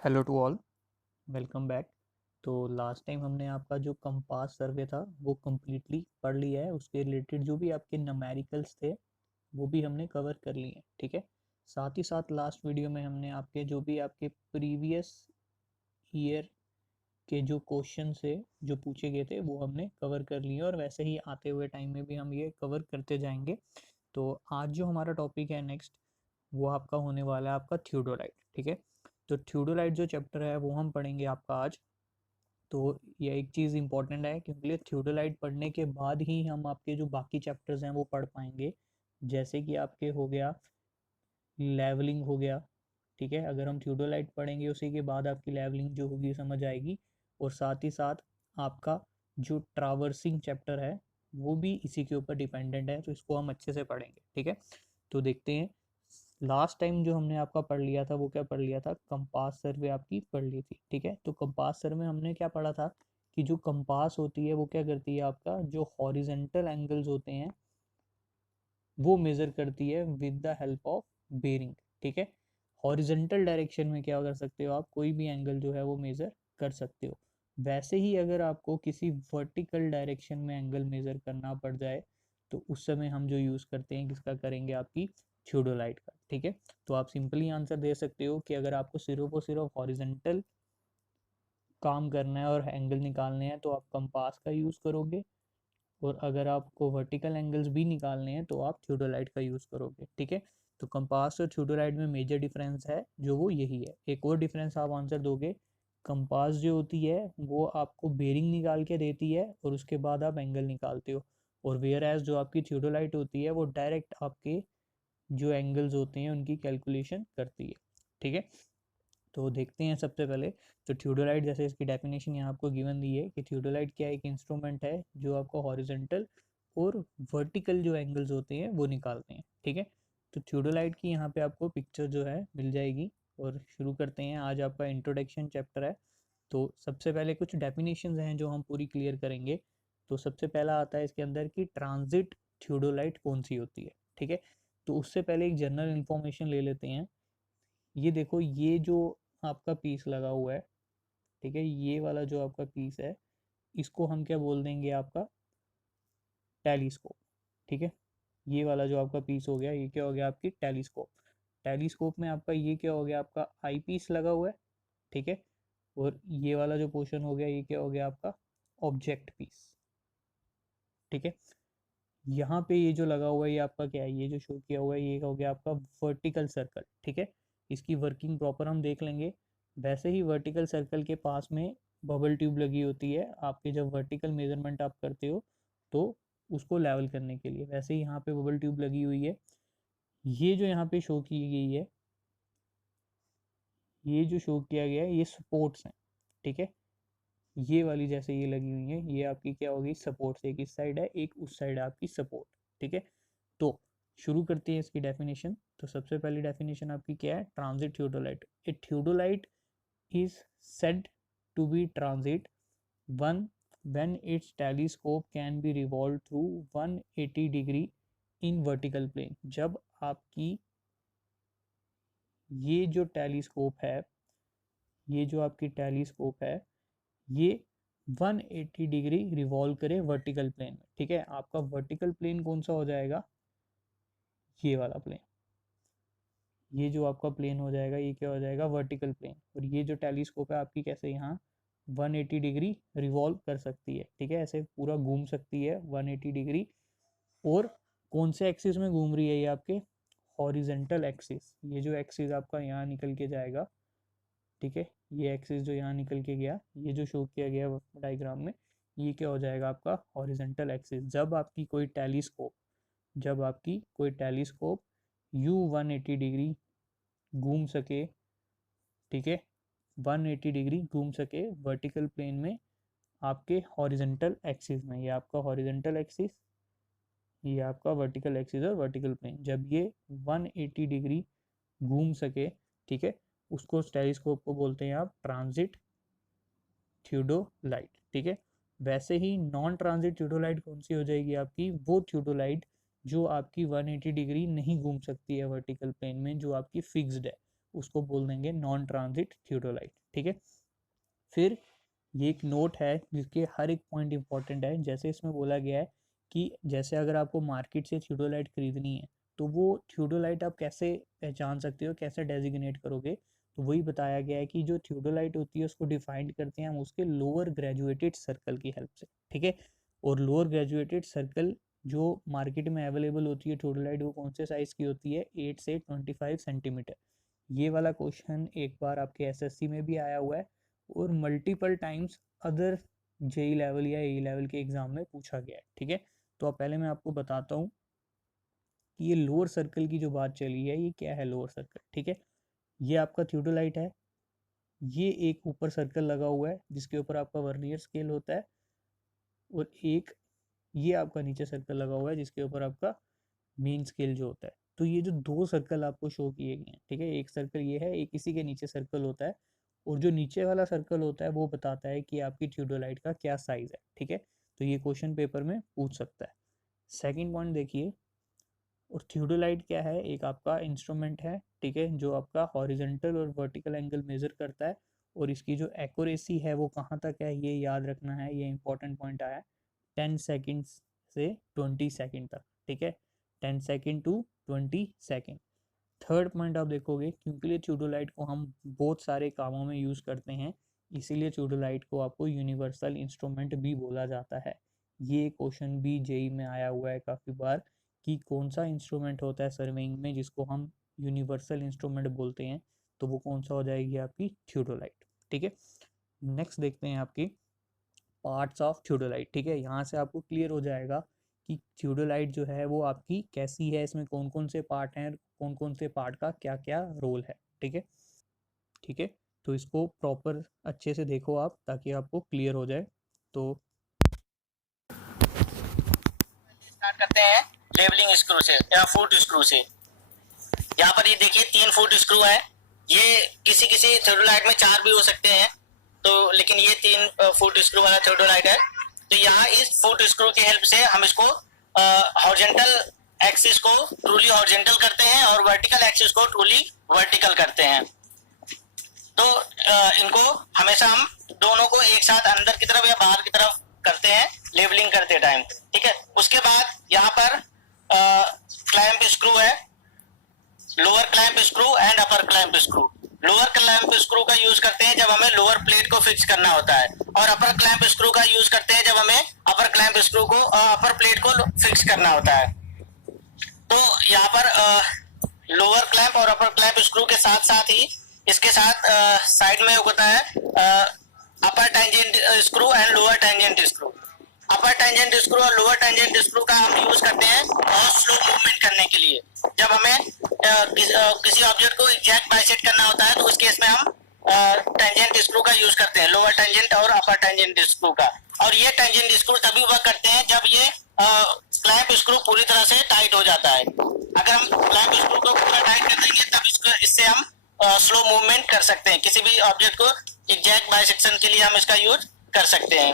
Hello to all, welcome back. तो last time हमने आपका जो कंपास सर्वे था वो कम्प्लीटली पढ़ लिया है। उसके रिलेटेड जो भी आपके न्यूमेरिकल्स थे वो भी हमने कवर कर लिए हैं, ठीक है। साथ ही साथ लास्ट वीडियो में हमने आपके जो भी आपके प्रीवियस ईयर के जो क्वेश्चन थे जो पूछे गए थे वो हमने कवर कर लिए, और वैसे ही आते हुए टाइम में भी हम ये कवर करते जाएंगे। तो आज जो हमारा टॉपिक है नेक्स्ट, वो आपका होने वाला है आपका थियोडोलाइट, ठीक है। तो थियोडोलाइट जो चैप्टर है वो हम पढ़ेंगे आपका आज। तो ये एक चीज़ इंपॉर्टेंट है क्योंकि थियोडोलाइट पढ़ने के बाद ही हम आपके जो बाकी चैप्टर्स हैं वो पढ़ पाएंगे। जैसे कि आपके हो गया लेवलिंग हो गया, ठीक है। अगर हम थियोडोलाइट पढ़ेंगे उसी के बाद आपकी लेवलिंग जो होगी समझ आएगी। और साथ ही साथ आपका जो ट्रावर्सिंग चैप्टर है वो भी इसी के ऊपर डिपेंडेंट है, तो इसको हम अच्छे से पढ़ेंगे, ठीक है। तो देखते हैं, लास्ट टाइम जो हमने आपका पढ़ लिया था वो क्या पढ़ लिया था, कंपास सर्वे आपकी पढ़ ली थी, ठीक है। तो कंपास सर्वे हमने क्या पढ़ा था कि जो कंपास होती है वो क्या करती है, आपका जो हॉरिजेंटल एंगल्स होते हैं वो मेजर करती है with the help of bearing, ठीक है। हॉरिजेंटल डायरेक्शन में क्या कर सकते हो आप, कोई भी एंगल जो है वो मेजर कर सकते हो। वैसे ही अगर आपको किसी वर्टिकल डायरेक्शन में एंगल मेजर करना पड़ जाए तो उस समय हम जो यूज़ करते हैं किसका करेंगे, आपकी थियोडोलाइट का, ठीक है। तो आप सिंपली आंसर दे सकते हो कि अगर आपको सिर्फ और सिर्फ हॉरिजेंटल काम करना है और एंगल निकालने हैं तो आप कंपास का यूज़ करोगे, और अगर आपको वर्टिकल एंगल्स भी निकालने हैं तो आप थियोडोलाइट का यूज़ करोगे, ठीक है। तो कंपास और थियोडोलाइट में मेजर डिफरेंस है जो वो यही है। एक और डिफरेंस आप आंसर दोगे, कंपास जो होती है वो आपको बेरिंग निकाल के देती है और उसके बाद आप एंगल निकालते हो, और वेयर एज जो आपकी थियोडोलाइट होती है वो डायरेक्ट आपके जो एंगल्स होते हैं उनकी कैलकुलेशन करती है, ठीक है। तो देखते हैं सबसे पहले। तो थियोडोलाइट, जैसे इसकी डेफिनेशन यहाँ आपको गिवन दी है कि थियोडोलाइट क्या एक इंस्ट्रूमेंट है जो आपको हॉरिजेंटल और वर्टिकल जो एंगल्स होते हैं वो निकालते हैं, ठीक है। तो थियोडोलाइट की यहाँ पे आपको पिक्चर जो है मिल जाएगी, और शुरू करते हैं। आज आपका इंट्रोडक्शन चैप्टर है, तो सबसे पहले कुछ डेफिनेशंस हैं जो हम पूरी क्लियर करेंगे। तो सबसे पहला आता है इसके अंदर कि ट्रांजिट थियोडोलाइट कौन सी होती है, ठीक है। तो उससे पहले एक जनरल इन्फॉर्मेशन ले लेते हैं। ये देखो, ये जो आपका पीस लगा हुआ है, ठीक है, ये वाला जो आपका पीस है इसको हम क्या बोल देंगे, आपका टेलीस्कोप, ठीक है। ये वाला जो आपका पीस हो गया ये क्या हो गया, आपकी टेलीस्कोप। टेलीस्कोप में आपका ये क्या हो गया, आपका आई पीस लगा हुआ है, ठीक है। और ये वाला जो पोर्शन हो गया ये क्या हो गया, आपका ऑब्जेक्ट पीस, ठीक है। यहाँ पे ये जो लगा हुआ है ये आपका क्या है, ये जो शो किया हुआ है ये हो गया आपका वर्टिकल सर्कल, ठीक है। इसकी वर्किंग प्रॉपर हम देख लेंगे। वैसे ही वर्टिकल सर्कल के पास में बबल ट्यूब लगी होती है आपके, जब वर्टिकल मेजरमेंट आप करते हो तो उसको लेवल करने के लिए, वैसे ही यहाँ पे बबल ट्यूब लगी हुई है। ये जो यहाँ पे शो की गई है, ये जो शो किया गया है ये सपोर्ट्स हैं, ठीक है। ये वाली जैसे ये लगी हुई है ये आपकी क्या होगी, सपोर्ट्स। एक इस साइड है एक उस साइड है आपकी सपोर्ट, ठीक है। तो शुरू करते हैं इसकी डेफिनेशन। तो सबसे पहली डेफिनेशन आपकी क्या है, transit theodolite. A theodolite is said to be transit one when its telescope can be revolved through 180 degree in vertical plane। जब आपकी ये जो टेलीस्कोप है, ये जो आपकी टेलीस्कोप है ये 180 डिग्री रिवॉल्व करे वर्टिकल प्लेन में, ठीक है। आपका वर्टिकल प्लेन कौन सा हो जाएगा, ये वाला प्लेन। ये जो आपका प्लेन हो जाएगा ये क्या हो जाएगा, वर्टिकल प्लेन। और ये जो टेलीस्कोप है आपकी कैसे यहाँ 180 डिग्री रिवॉल्व कर सकती है, ठीक है, ऐसे पूरा घूम सकती है 180 डिग्री। और कौन से एक्सिस में घूम रही है ये, आपके हॉरिजेंटल एक्सिस। ये जो एक्सिस आपका यहाँ निकल के जाएगा, ठीक है, ये एक्सिस जो यहाँ निकल के गया, ये जो शो किया गया डायग्राम में, ये क्या हो जाएगा आपका हॉरिजेंटल एक्सिस। जब आपकी कोई टेलीस्कोप यू 180 डिग्री घूम सके, ठीक है, 180 डिग्री घूम सके वर्टिकल प्लेन में आपके हॉरिजेंटल एक्सिस में, ये आपका हॉरिजेंटल एक्सिस, ये आपका वर्टिकल एक्सिस और वर्टिकल प्लेन, जब ये 180 डिग्री घूम सके, ठीक है, उसको टेलीस्कोप को बोलते हैं आप ट्रांजिट थियोडोलाइट, ठीक है। वैसे ही नॉन ट्रांजिट थियोडोलाइट कौन सी हो जाएगी आपकी, वो थियोडोलाइट जो आपकी 180 डिग्री नहीं घूम सकती है वर्टिकल प्लेन में, जो आपकी फिक्स्ड है, उसको बोल देंगे नॉन ट्रांजिट थियोडोलाइट। ठीक है, फिर ये एक नोट है जिसके हर एक पॉइंट इंपॉर्टेंट है। जैसे इसमें बोला गया है कि जैसे अगर आपको मार्केट से थियोडोलाइट खरीदनी है तो वो थियोडोलाइट आप कैसे पहचान सकते हो, कैसे डेजिग्नेट करोगे, तो वही बताया गया है कि जो थियोडोलाइट होती है उसको डिफाइंड करते हैं हम उसके लोअर ग्रेजुएटेड सर्कल की हेल्प से। ठीक है, और लोअर ग्रेजुएटेड सर्कल जो मार्केट में अवेलेबल होती है थियोडोलाइट वो कौन से साइज़ की होती है, 8 से 25 सेंटीमीटर। ये वाला क्वेश्चन एक बार आपके एसएससी में भी आया हुआ है और multiple times other JEE level या ए लेवल के एग्जाम में पूछा गया है। ठीक है, तो अब पहले मैं आपको बताता हूँ कि ये लोअर सर्कल की जो बात चली है ये क्या है लोअर सर्कल। ठीक है, ये आपका थियोडोलाइट है, ये एक ऊपर सर्कल लगा हुआ है जिसके ऊपर आपका वर्नियर स्केल होता है, और एक ये आपका नीचे सर्कल लगा हुआ है जिसके ऊपर आपका मेन स्केल जो होता है। तो ये जो दो सर्कल आपको शो किए गए हैं, ठीक है, एक सर्कल ये है, एक इसी के नीचे सर्कल होता है, और जो नीचे वाला सर्कल होता है वो बताता है कि आपकी थियोडोलाइट का क्या साइज है। ठीक है, तो ये क्वेश्चन पेपर में पूछ सकता है। सेकंड पॉइंट देखिए, और थियोडोलाइट क्या है, एक आपका इंस्ट्रूमेंट है, ठीक है, जो आपका हॉरिजॉन्टल और वर्टिकल एंगल मेजर करता है, और इसकी जो एक्यूरेसी है वो कहाँ तक है ये याद रखना है, ये इंपॉर्टेंट पॉइंट आया, 10 सेकेंड्स से 20 सेकेंड तक। ठीक है, 10 second to 20 second. Third point आप देखोगे, क्योंकि थियोडोलाइट को हम बहुत सारे कामों में यूज़ करते हैं, इसीलिए थियोडोलाइट को आपको यूनिवर्सल इंस्ट्रूमेंट भी बोला जाता है। ये क्वेश्चन भी जेई में आया हुआ है काफ़ी बार कि कौन सा इंस्ट्रूमेंट होता है सर्वेइंग में जिसको हम यूनिवर्सल इंस्ट्रूमेंट बोलते हैं, तो वो कौन सा हो जाएगी आपकी थियोडोलाइट। ठीक है, नेक्स्ट देखते हैं आपकी पार्ट्स ऑफ थियोडोलाइट। ठीक है, यहाँ से आपको क्लियर हो जाएगा कि थियोडोलाइट जो है वो आपकी कैसी है, इसमें कौन कौन से पार्ट हैं, कौन कौन से पार्ट का क्या क्या रोल है। ठीक है, ठीक है, तो इसको प्रॉपर अच्छे से देखो आप ताकि आपको क्लियर हो जाए। तो स्टार्ट करते हैं लेवलिंग स्क्रू से या फुट स्क्रू से। यहाँ पर ये देखिए 3 फुट स्क्रू है, ये किसी किसी थियोडोलाइट में 4 भी हो सकते हैं, तो लेकिन ये 3 फुट स्क्रू वाला थियोडोलाइट है। तो यहाँ इस फुट स्क्रू की हेल्प से हम इसको हॉरिजॉन्टल एक्सिस को ट्रूली हॉरिजॉन्टल करते हैं और वर्टिकल एक्सिस को ट्रूली वर्टिकल करते हैं। तो इनको हमेशा हम दोनों को एक साथ अंदर की तरफ या बाहर की तरफ करते हैं लेवलिंग करते टाइम। ठीक है, उसके बाद यहाँ पर क्लैंप स्क्रू है, lower clamp screw and upper clamp screw. Lower clamp screw का यूज करते हैं जब हमें लोअर प्लेट को फिक्स करना होता है, और अपर क्लैंप स्क्रू का यूज करते हैं जब हमें अपर क्लैंप स्क्रू को अपर प्लेट को फिक्स करना होता है। तो यहाँ पर लोअर क्लैंप और अपर क्लैंप स्क्रू के साथ साथ ही इसके साथ साइड में होता है upper tangent screw and lower tangent screw. Upper tangent screw और लोअर टेंजेंट स्क्रू का हम यूज करते हैं बहुत स्लो मूवमेंट करने के लिए। जब हमें किसी ऑब्जेक्ट को एग्जैक्ट बाइसेक्ट करना होता है तो उस केस में हम टेंजेंट स्क्रू का यूज करते हैं, लोअर टेंजेंट और अपर टेंजेंट स्क्रू का। और ये टेंजेंट स्क्रू तभी वर्क करते हैं जब ये क्लैंप स्क्रू पूरी तरह से टाइट हो जाता है। अगर हम क्लैंप स्क्रू को पूरा टाइट कर देंगे तब इससे हम स्लो मूवमेंट कर सकते हैं, किसी भी ऑब्जेक्ट को एग्जैक्ट बाइसेक्शन के लिए हम इसका यूज कर सकते हैं।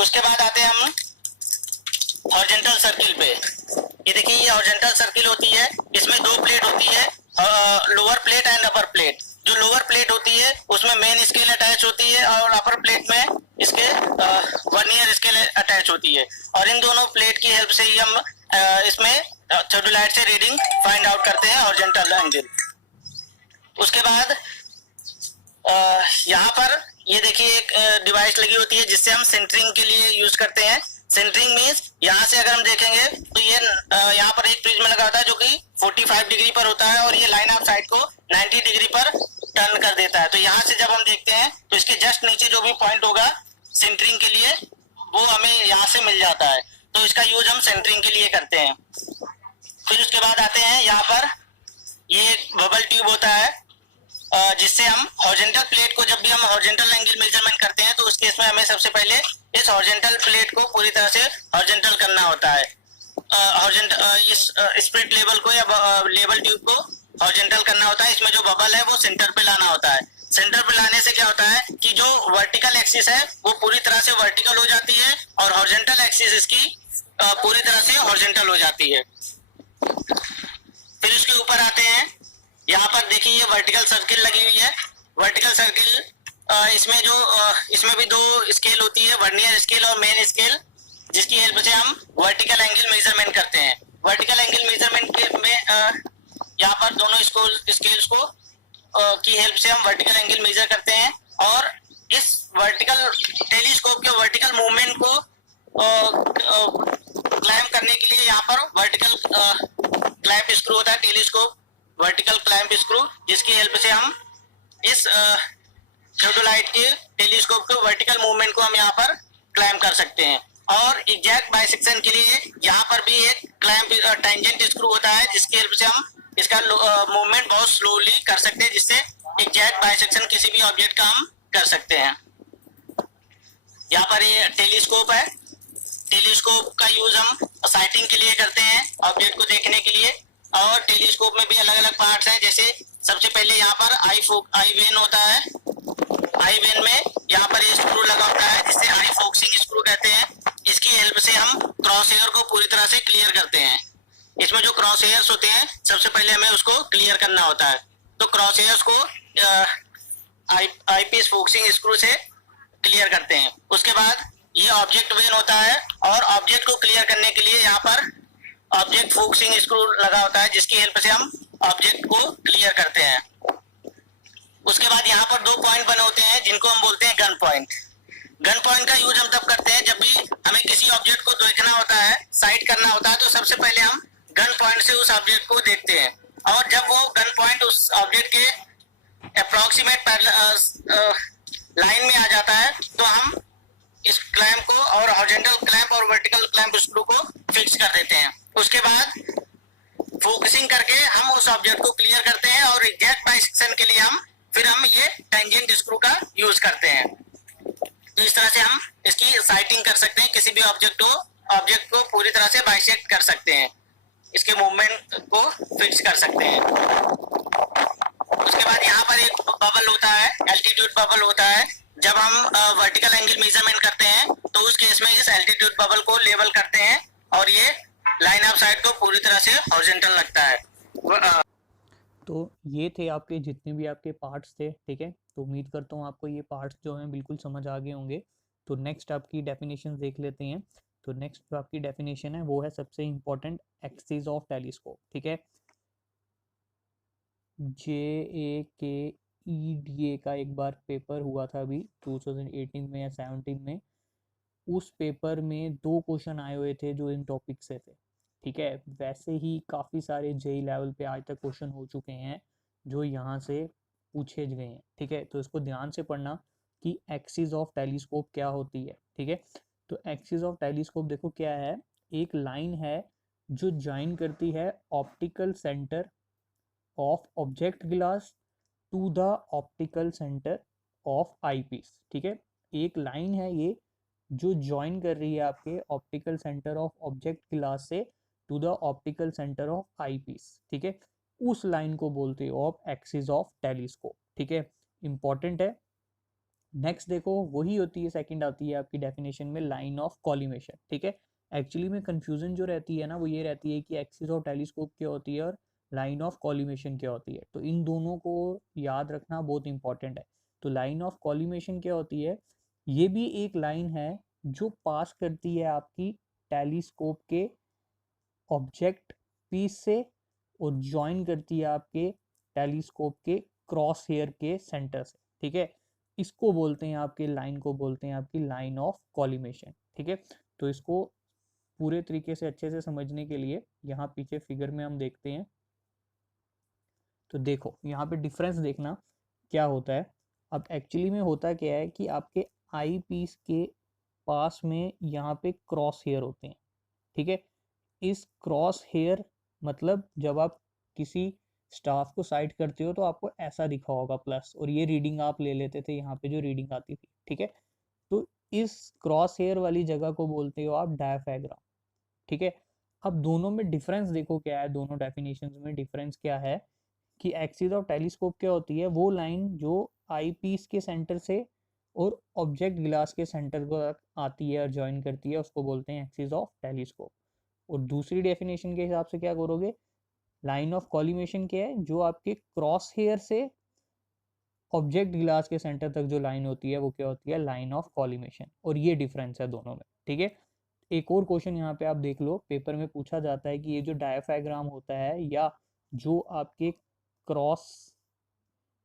उसके बाद आते हैं हम हॉरिजॉन्टल सर्किल पे। ये देखिए ये हॉरिजॉन्टल सर्किल होती है, इसमें 2 प्लेट होती है, lower plate and upper plate. जो लोअर प्लेट होती है उसमें मेन स्केल अटैच होती है और अपर प्लेट में इसके वर्नियर स्केल अटैच होती है, और इन दोनों प्लेट की हेल्प से ही हम इसमें थियोडोलाइट से रीडिंग फाइंड आउट करते हैं हॉरिजॉन्टल एंगल। उसके बाद यहाँ पर ये देखिए एक डिवाइस लगी होती है जिससे हम सेंटरिंग के लिए यूज करते हैं। सेंटरिंग मींस यहाँ से अगर हम देखेंगे तो ये यहाँ पर एक प्रिज्म लगा होता है जो कि 45 डिग्री पर होता है, और ये लाइन ऑफ साइट को 90 डिग्री पर टर्न कर देता है। तो यहाँ से जब हम देखते हैं तो इसके जस्ट नीचे जो भी पॉइंट होगा सेंटरिंग के लिए वो हमें यहाँ से मिल जाता है, तो इसका यूज हम सेंटरिंग के लिए करते हैं। फिर उसके बाद आते हैं यहाँ पर ये बबल ट्यूब होता है जिससे हम हॉरिजॉन्टल प्लेट को, जब भी हम हॉरिजॉन्टल एंगल मेजरमेंट करते हैं तो उस केस में हमें सबसे पहले इस हॉरिजॉन्टल प्लेट को पूरी तरह से हॉरिजॉन्टल करना होता है। इस स्प्रिट लेवल को या लेवल ट्यूब को हॉरिजॉन्टल करना होता है। इसमें जो बबल है वो सेंटर पे लाना होता है। सेंटर पे लाने से क्या होता है कि जो वर्टिकल एक्सिस है वो पूरी तरह से वर्टिकल हो जाती है और हॉरिजॉन्टल एक्सिस इसकी पूरी तरह से हॉरिजॉन्टल हो जाती है। फिर उसके ऊपर आते हैं यहाँ पर देखिए ये वर्टिकल सर्किल लगी हुई है। वर्टिकल सर्किल इसमें भी दो स्केल होती है, वर्नियर स्केल और मेन स्केल, जिसकी हेल्प से हम वर्टिकल एंगल मेजरमेंट करते हैं। वर्टिकल एंगल मेजरमेंट में यहाँ पर दोनों स्केल्स को की हेल्प से हम वर्टिकल एंगल मेजर करते हैं, और इस वर्टिकल टेलीस्कोप के वर्टिकल मूवमेंट को क्लैम्प करने के लिए यहाँ पर वर्टिकल क्लैम्प स्क्रू होता है, टेलीस्कोप वर्टिकल क्लैम्प स्क्रू, जिसकी हेल्प से हम इस थियोडोलाइट के टेलीस्कोप के वर्टिकल मूवमेंट को हम यहाँ पर क्लैम्प कर सकते हैं। और एग्जैक्ट बाइसेक्शन के लिए यहाँ पर भी एक क्लैम्प टेंजेंट स्क्रू होता है, जिसकी हेल्प से हम इसका मूवमेंट बहुत स्लोली कर सकते हैं, जिससे एग्जैक्ट बाइसेक्शन किसी भी ऑब्जेक्ट का हम कर सकते हैं। यहाँ पर ये टेलीस्कोप है। टेलीस्कोप का यूज हम साइटिंग के लिए करते हैं, ऑब्जेक्ट को देखने के लिए। और टेलीस्कोप में भी अलग अलग पार्ट्स हैं, जैसे सबसे पहले यहाँ पर आई वेन होता है। आई वेन में यहाँ पर ये स्क्रू लगा होता है, जिसे आई फोकसिंग स्क्रू कहते हैं। इसकी हेल्प से हम क्रॉस हेयर को पूरी तरह से क्लियर करते हैं। इसमें जो क्रॉस हेयर्स होते हैं, सबसे पहले हमें उसको क्लियर करना होता है। तो क्रॉस हेयर्स को आई पीस फोकसिंग स्क्रू से क्लियर करते हैं। उसके बाद ये ऑब्जेक्ट वेन होता है, और ऑब्जेक्ट को क्लियर करने के लिए यहाँ पर ऑब्जेक्ट फोकसिंग स्क्रू लगा होता है, जिसकी हेल्प से हम ऑब्जेक्ट को क्लियर करते हैं। उसके बाद यहाँ पर दो पॉइंट बने होते हैं, जिनको हम बोलते हैं गन पॉइंट। गन पॉइंट का यूज हम तब करते हैं जब भी हमें किसी ऑब्जेक्ट को देखना होता है, साइट करना होता है, तो सबसे पहले हम गन पॉइंट से उस ऑब्जेक्ट को देखते हैं। और जब वो गन पॉइंट उस ऑब्जेक्ट के अप्रोक्सीमेट लाइन में आ जाता है, तो हम इस क्लैंप को और हॉरिजॉन्टल क्लैंप और वर्टिकल क्लैंप स्क्रू को फिक्स कर देते हैं। उसके बाद फोकसिंग करके हम उस ऑब्जेक्ट को क्लियर करते हैं, और एग्जैक्ट बाइसेक्शन के लिए फिर हम ये टेंजेंट स्क्रू का यूज करते हैं। तो इस तरह से हम इसकी साइटिंग कर सकते हैं, किसी भी ऑब्जेक्ट को पूरी तरह से बाइसेक्ट कर सकते हैं, इसके मूवमेंट को फिक्स कर सकते हैं। उसके बाद यहाँ पर एक बबल होता है, एल्टीट्यूड बबल होता है। जब हम वर्टिकल एंगल मेजरमेंट करते हैं, तो उस केस में इस एल्टीट्यूड बबल को लेवल करते हैं, और ये लाइन ऑफ साइट को पूरी तरह से हॉरिजॉन्टल लगता है। तो ये थे आपके जितने भी आपके पार्ट्स थे, ठीक है। तो उम्मीद करता हूँ आपको ये पार्ट्स जो हैं बिल्कुल समझ आ गए होंगे। तो नेक्स्ट आपकी डेफिनेशन देख लेते हैं। तो नेक्स्ट जो आपकी डेफिनेशन है वो है सबसे इम्पोर्टेंट, एक्सिस ऑफ टेलीस्कोप, ठीक है। JAKEDA का एक बार पेपर हुआ था अभी 2018 में या 17 में। उस पेपर में 2 क्वेश्चन आए हुए थे जो इन टॉपिक से थे, ठीक है। वैसे ही काफ़ी सारे जेई लेवल पे आज तक क्वेश्चन हो चुके हैं जो यहाँ से पूछे गए हैं, ठीक है। तो इसको ध्यान से पढ़ना कि एक्सिस ऑफ टेलीस्कोप क्या होती है, ठीक है। तो एक्सिस ऑफ टेलीस्कोप देखो क्या है, एक लाइन है जो ज्वाइन करती है optical centre of object glass to the optical centre of eyepiece, ठीक है। एक लाइन है ये जो ज्वाइन कर रही है आपके optical centre of object glass से to the optical centre of eyepiece, ठीक है। उस लाइन को बोलते हो आप एक्सिस ऑफ टेलीस्कोप, ठीक है। इंपॉर्टेंट है। नेक्स्ट देखो वही होती है, सेकंड आती है आपकी डेफिनेशन में लाइन ऑफ कॉलिमेशन, ठीक है। एक्चुअली में कंफ्यूजन जो रहती है ना वो ये रहती है कि एक्सिस ऑफ टेलीस्कोप क्या होती है और लाइन ऑफ कॉलिमेशन क्या होती है। तो इन दोनों को याद रखना बहुत इंपॉर्टेंट है। तो लाइन ऑफ कॉलिमेशन क्या होती है, ये भी एक लाइन है जो पास करती है आपकी टेलीस्कोप के ऑब्जेक्ट पीस से और ज्वाइन करती है आपके टेलीस्कोप के क्रॉस हेयर के सेंटर से, ठीक है। इसको बोलते हैं आपके लाइन को बोलते हैं आपकी लाइन ऑफ कॉलिमेशन, ठीक है। तो इसको पूरे तरीके से अच्छे से समझने के लिए यहाँ पीछे फिगर में हम देखते हैं। तो देखो यहाँ पे डिफरेंस देखना क्या होता है। अब एक्चुअली में होता क्या है कि आपके आई पीस के पास में यहाँ पे क्रॉस हेयर होते हैं, ठीक है। इस क्रॉस हेयर मतलब जब आप किसी स्टाफ को साइड करते हो तो आपको ऐसा दिखा होगा प्लस, और ये रीडिंग आप ले लेते थे यहाँ पे जो रीडिंग आती थी, ठीक है। तो इस क्रॉस हेयर वाली जगह को बोलते हो आप डायफ्राम, ठीक है। अब दोनों में डिफरेंस देखो क्या है, दोनों डेफिनेशंस में डिफरेंस क्या है कि एक्सिस ऑफ टेलीस्कोप क्या होती है, वो लाइन जो आई पीस के सेंटर से और ऑब्जेक्ट ग्लास के सेंटर को आती है और ज्वाइन करती है, उसको बोलते हैं एक्सिस ऑफ टेलीस्कोप। और दूसरी डेफिनेशन के हिसाब से क्या करोगे, लाइन ऑफ कॉलिमेशन क्या है, जो आपके क्रॉस हेयर से ऑब्जेक्ट ग्लास के सेंटर तक जो लाइन होती है वो क्या होती है, लाइन ऑफ कॉलिमेशन। और ये डिफरेंस है दोनों में, ठीक है। एक और क्वेश्चन यहाँ पे आप देख लो, पेपर में पूछा जाता है कि ये जो डायफ्राग्राम होता है या जो आपके क्रॉस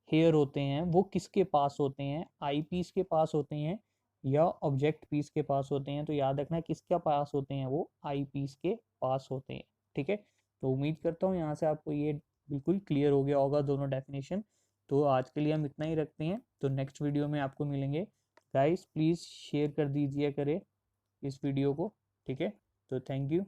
हेयर होते हैं वो किसके पास होते हैं, आई पीस के पास होते हैं या ऑब्जेक्ट पीस के पास होते हैं। तो याद रखना किसके पास होते हैं, वो आई पीस के पास होते हैं, ठीक है। तो उम्मीद करता हूँ यहाँ से आपको ये बिल्कुल क्लियर हो गया होगा दोनों डेफिनेशन। तो आज के लिए हम इतना ही रखते हैं, तो नेक्स्ट वीडियो में आपको मिलेंगे। गाइस प्लीज़ शेयर कर दीजिए करें इस वीडियो को, ठीक है। तो थैंक यू।